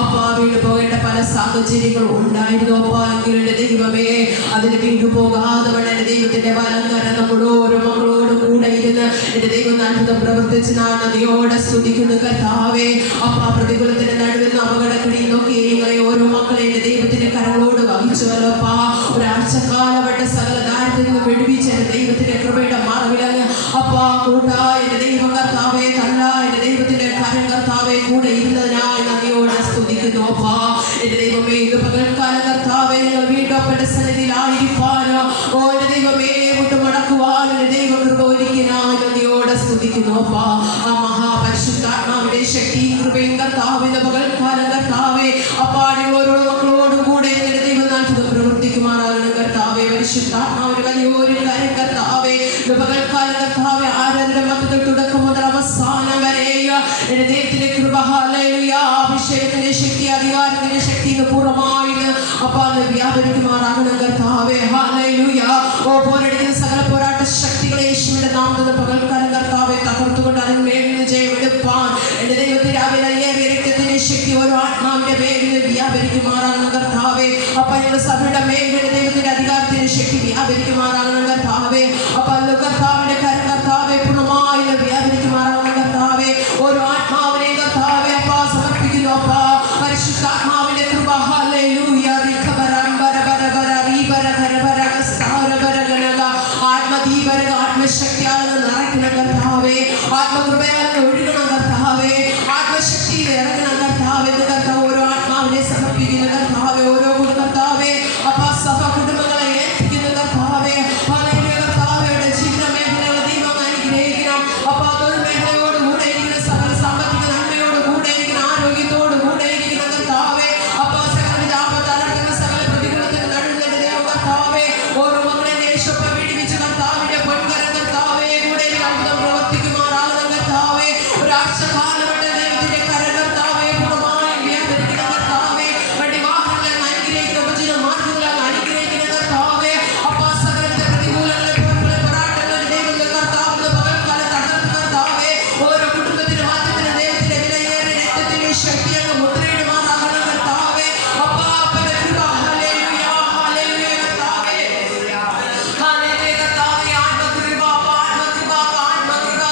അപ്പാ വീണു പോകേണ്ട പല സാഹചര്യങ്ങളും ഉണ്ടായിരുന്നു അപ്പാ. എങ്കിലും എന്റെ ദൈവമേ അതിന് വീണു പോകാതെ എന്റെ ദൈവത്തിന്റെ വലങ്കരം നമ്മുടെ ഓരോ മക്കളോടും കൂടെ ഇരുന്ന് എന്റെ ദൈവം അത്ഭുതം പ്രവർത്തിച്ച് നാൾ നദിയോടെ സ്തുതിക്കുന്നു കർത്താവേ. അപ്പാ പ്രതികൂലത്തിന്റെ നടുവിൽ അപകടക്കടിയിൽ നോക്കി നിങ്ങളെ ഓരോ മക്കളെ എന്റെ ദൈവത്തിന്റെ കരങ്ങളോട് വഹിച്ചുവല്ലോ അപ്പാ. ഒരാഴ്ചക്കാലപ്പെട്ട സകല ദാരിദ്ര്യത്തിൽ നിന്ന് വെടിവിച്ച് എന്റെ ദൈവത്തിന്റെ കൃപയുടെ മറവിലങ്ങ് അപ്പാ കൂട്ടാ എന്റെ ദൈവം കർത്താവേ തല്ല എന്റെ ദൈവത്തിന്റെ കരം കർത്താവേ കൂടെ ഇരുന്നതിനായി നദിയോടെ സ്തുതിക്കുന്നു അപ്പാ. എന്റെ ദൈവമേ ഇത് പകൽക്കാലം കർത്താവേ ഞങ്ങൾ വീണ്ടും അപ്പന്റെ സന്നിധിയിലായിരിക്കാനോ ഓ എന്റെ ദൈവമേ മുട്ടുമടക്കുവാൻ എന്റെ ദൈവ കൃപ ഒരുക്കിനായി നദിയോടെ സ്തുതിക്കുന്നു അപ്പാ. ആ മഹാപരിശുദ്ധാത്മാവിന്റെ ശക്തിയും കൃപയും കർത്താവേ പകൽക്കാലം കർത്താവേ അപ്പാടി ഓരോ മക്കളോടും കൂടെ എന്റെ ദൈവം അത്ഭുതം പ്രവർത്തിക്കുമാറാകണം കർത്താവേ. പരിശുദ്ധാത്മാവിന്റെ വലിയൊരു കാര്യം കർത്താവേ പകൽക്കാലം കർത്താവേ ആരാധന മൊത്തത്തിൽ തുടക്കം മുതൽ അവസാനം വരെ എന്റെ ദൈവത്തിന്റെ കൃപ ഹല്ലേലൂയ അഭിഷേകത്തിന്റെ ശക്തി അധികാരത്തിന്റെ ശക്തി പൂർണ്ണമായി അപ്പാ വ്യാപരിക്കുമാറാകണം കർത്താവേ ഹല്ലേലൂയ. ഓ പോരടിക്കുന്ന സകല പോരാട്ട ശക്തികളെ യേശുവിന്റെ നാമത്തിൽ പകൽക്കാലം കർത്താവെ തകർത്തുകൊണ്ട് അതിന്മേൽ ജയമെടുപ്പാൻ എന്റെ ദൈവത്തിന്റെ അവിലയേറിയ രക്തത്തിന്റെ ശക്തി ഓരോ ആത്മാവിന്റെ പേരിൽ വ്യാപരിക്കുമാറാകണം കർത്താവേ. അപ്പ ഞങ്ങളുടെ സഭയുടെ മേഖല ദൈവത്തിന്റെ അധികാരത്തിന്റെ ശക്തി വ്യാപരിക്കുമാറാകണം കർത്താവേ. അപ്പ കർത്താവിന്റെ കരം കർത്താവെ പൂർണ്ണമായി വ്യാപരിക്കുമാറാകണം കർത്താവേ. ഓരോ ആത്മാവിനെയും കർത്താവെ അപ്പ സമർപ്പിക്കുന്നു അപ്പ. പരിശുദ്ധാത്മാവിന്റെ കൃപ ഹല്ലേലൂയ ആത്മദീപരക ആത്മശക്തിയാൽ നിറയ്ക്കണം കർത്താവേ. ആത്മകൃപയാൽ ഒഴുകണം കർത്താവേ. ആത്മശക്തിയിൽ ഇറങ്ങണം കർത്താവേ. കർത്താവ് ഓരോ ആത്മാവിനെ സമർപ്പിക്കുന്നു കർത്താവേ. ഓരോ കർത്താവേ അപ്പ സഭ കുടുംബങ്ങളെ ഏൽപ്പിക്കുന്നു കർത്താവേ. കർത്താവയുടെ ജീവിത മേഖലകൾ ദൈവം അനുഗ്രഹിക്കണം അപ്പ. തൊഴിൽ മേഖലയോട് കൂടെ ഇരിക്കുന്ന സകല സാമ്പത്തിക നന്മയോട് കൂടെ ഇരിക്കുന്ന ആരോഗ്യത്തോട് കൂടെ ഇരിക്കുന്ന കർത്താവേ അപ്പ സകല വിതാപത്താലർക്കുന്ന സകല പ്രതികൂലത്തിന് നടുന്ന ദൈവം കർത്താവേ. ഓരോ മക്കളെ ദേശപ്പ വിടിവിച്ച് കർത്താവിന്റെ പൊൻകരം കർത്താവേ കൂടെ അത്ഭുതം പ്രവർത്തിക്കുമാറാകുന്ന കർത്താവേ. ഒരാഴ്ചക്കാലപ്പെട്ട ദൈവത്തിന്റെ കരം കർത്താവേ പൂർണ്ണമായി വ്യാപരിക്കുന്ന കർത്താവേ. വണ്ടിവാഹനങ്ങളെ അനുഗ്രഹിക്കുന്ന ഉപജീവന മാർഗങ്ങളെ അനുഗ്രഹിക്കുന്ന കർത്താവേ അപ്പ. സകലത്തെ പ്രതികൂലങ്ങളെ പോരാട്ടങ്ങളെ ദൈവത്തിന്റെ കർത്താവ് പകൽക്കാലം തകർത്ത് കർത്താവേ. ഓരോ കുടുംബത്തിന്റെ മാറ്റത്തിന് ദൈവത്തിന്റെ വിലയേറിയ രക്തത്തിന്റെ ശക്തി അങ്ങ് മുദ്രയിടുമാറാകണം കർത്താവേ അപ്പ. അപ്പന്റെ കൃപ ഹല്ലേലൂയ ഹല്ലേലൂയ കർത്താവേ ഹല്ലേലൂയ കർത്താവേ. ആത്മകൃപ ആത്മകൃപ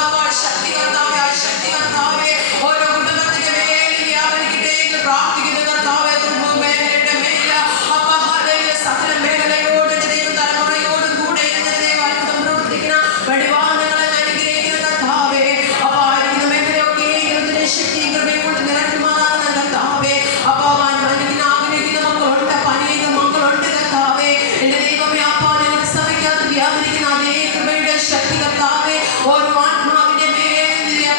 ശക്തി കർത്താവേ ശക്തി കർത്താവേ ഓരോ കുടുംബത്തിന്റെ മേൽ വ്യാപരിക്കട്ടെ എന്ന് പ്രാർത്ഥിക്കുന്ന കർത്താവേ. മേഖലയുടെ മേൽ അപ്പ ഹല്ലേലൂയ സകല മേഖലയോട് ദൈവം തലമുറയോടും കൂടെ ഇരുന്ന ദൈവം അത്ഭുതം പ്രവർത്തിക്കുന്ന വടിവാഹനങ്ങളെ അനുഗ്രഹിക്കുന്ന കർത്താവേ അപ്പ. ആയിരിക്കുന്ന മേഖലയൊക്കെ ദൈവത്തിന്റെ ശക്തി കൃപയും കൊണ്ട് നിറയ്ക്കുമാറാകുന്ന കർത്താവേ അപ്പ. ആഗ്രഹിക്കുന്ന മക്കളുണ്ട് പനിയുന്ന മക്കളുണ്ട് കർത്താവേ. എന്റെ ദൈവമേ അപ്പ ഞങ്ങളുടെ സഭയ്ക്കകത്ത് വ്യാപരിക്കുന്ന അതേ കൃപയുടെ ശക്തി കർത്താവേ ഓരോ ആത്മാവിന്റെ മേൽ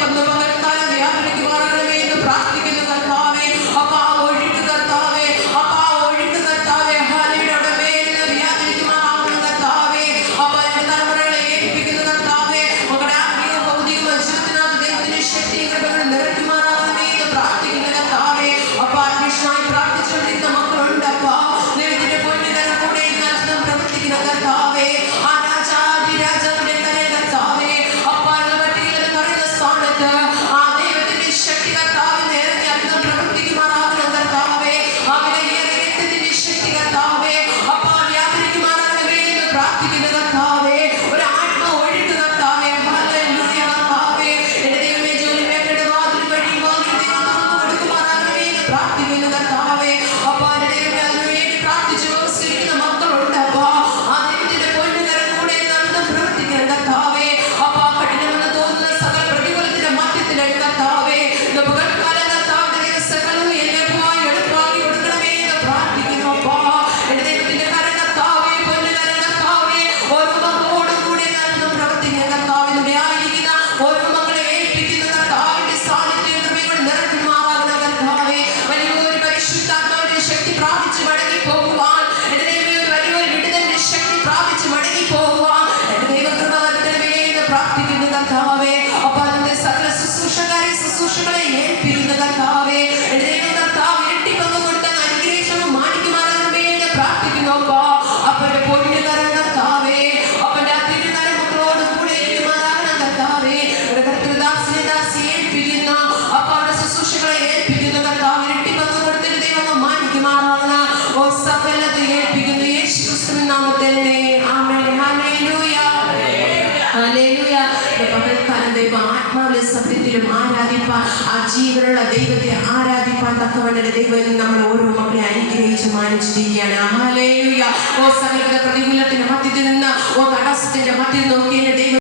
പകൽക്കാലം വ്യാപരിക്കുമാറാകണമേ എന്ന് പ്രാർത്ഥിക്കുന്നു കർത്താവേ അപ്പ. ഒഴുക്ക് കർത്താവേ അപ്പ ഒഴുക്ക് കർത്താവേ ഹല്ലേലൂയയുടെ മേൽ വ്യാപരിക്കുമാറാകുന്ന കർത്താവേ അപ്പ. എന്റെ തലമുറകളെ ഏൽപ്പിക്കുന്നു കർത്താവേ. മക്കളുടെ ആത്മീയ ഭൗതിക ജീവിതത്തിനകത്ത് ദൈവത്തിന്റെ ശക്തി കൃപകൾ നിറയ്ക്കുമാറാകണമേ എന്ന് പ്രാർത്ഥിക്കുന്നു കർത്താവേ അപ്പ. അന്വേഷണമായി പ്രാർത്ഥിച്ചുകൊണ്ടിരുന്ന മക്കളുണ്ട് അപ്പ. ദൈവത്തിന്റെ പൊന്നുകരം കൂടെ അത്ഭുതം പ്രവർത്തിക്കുന്ന കർത്താവേ. ആ രാജാവിന്റെ കരം കർത്താവേ അപ്പ. പട്ടികയിൽ പറയുന്ന സ്ഥാനത്ത് ആ ദൈവത്തിന്റെ ശക്തി കർത്താവെ നിറഞ്ഞ അത്ഭുതം പ്രവർത്തിക്കുമാറാകണം കർത്താവേ. ആ വിലയേറിയ രക്തത്തിന്റെ ശക്തി കർത്താവേ അപ്പ വ്യാപരിക്കുമാറാകണമേ എന്ന് പ്രാർത്ഥിക്കുന്ന കർത്താവേ. ഒരു ആത്മ ഒഴുക്ക് കർത്താവേ ഹല്ലേലൂയ കർത്താവേ. എന്റെ ദൈവമേ ജോലി മേഖലയുടെ വാതിൽ വഴി കൊടുക്കുമാറാകണമേ എന്ന് പ്രാർത്ഥിക്കുന്നു കർത്താവേ അപ്പ. എന്റെ ദൈവമേ അതിനുവേണ്ടി പ്രാർത്ഥിച്ചു ഉപസിക്കുന്ന മക്കളുണ്ട് അപ്പ. ആ ദൈവത്തിന്റെ പൊന്നുകരം കൂടെ അത്ഭുതം പ്രവർത്തിക്കുന്ന കർത്താവേ അപ്പ. കഠിനമെന്ന് തോന്നുന്ന സകല പ്രതികൂലത്തിന്റെ മധ്യത്തിലാണ് കർത്താവേ പകൽക്കാലം കർത്താവിന്റെ സകലവും എളുപ്പമായി എളുപ്പമാക്കി കൊടുക്കണമേ എന്ന് പ്രാർത്ഥിക്കുന്നു അപ്പ. എന്റെ ദൈവത്തിന്റെ കരം കർത്താവേ പൊന്നുകരം കർത്താവേ ഓരോ മക്കളോടും കൂടെ അത്ഭുതം പ്രവർത്തിക്കുന്ന കർത്താവേ. ഇവിടെ ആയിരിക്കുന്ന ഓരോ മക്കളെ ഏൽപ്പിക്കുന്ന കർത്താവിന്റെ സാന്നിധ്യം കൃപയോട് നിറയ്ക്കുമാറാകുന്ന കർത്താവേ. വലിയൊരു പരിശുദ്ധ തരണേ. ആമേൻ. ഹല്ലേലൂയ. ഹല്ലേലൂയ. പകൽക്കാലം ദൈവം ആത്മാവിലും സത്യത്തിലും ആരാധിപ്പാൻ, ആ ജീവനുള്ള ദൈവത്തെ ആരാധിപ്പാൻ തക്കവണ്ണം ദൈവം നമ്മൾ ഓരോ മക്കളെ അനുഗ്രഹിച്ച് മാനിച്ചിരിക്കുകയാണ്. ഹല്ലേലൂയ. ഓ സകലവിധ പ്രതികൂലത്തിന്റെ മധ്യത്തിൽ നിന്ന്, ഓ തടസ്സത്തിന്റെ മധ്യത്തിൽ നോക്കി എന്റെ ദൈവം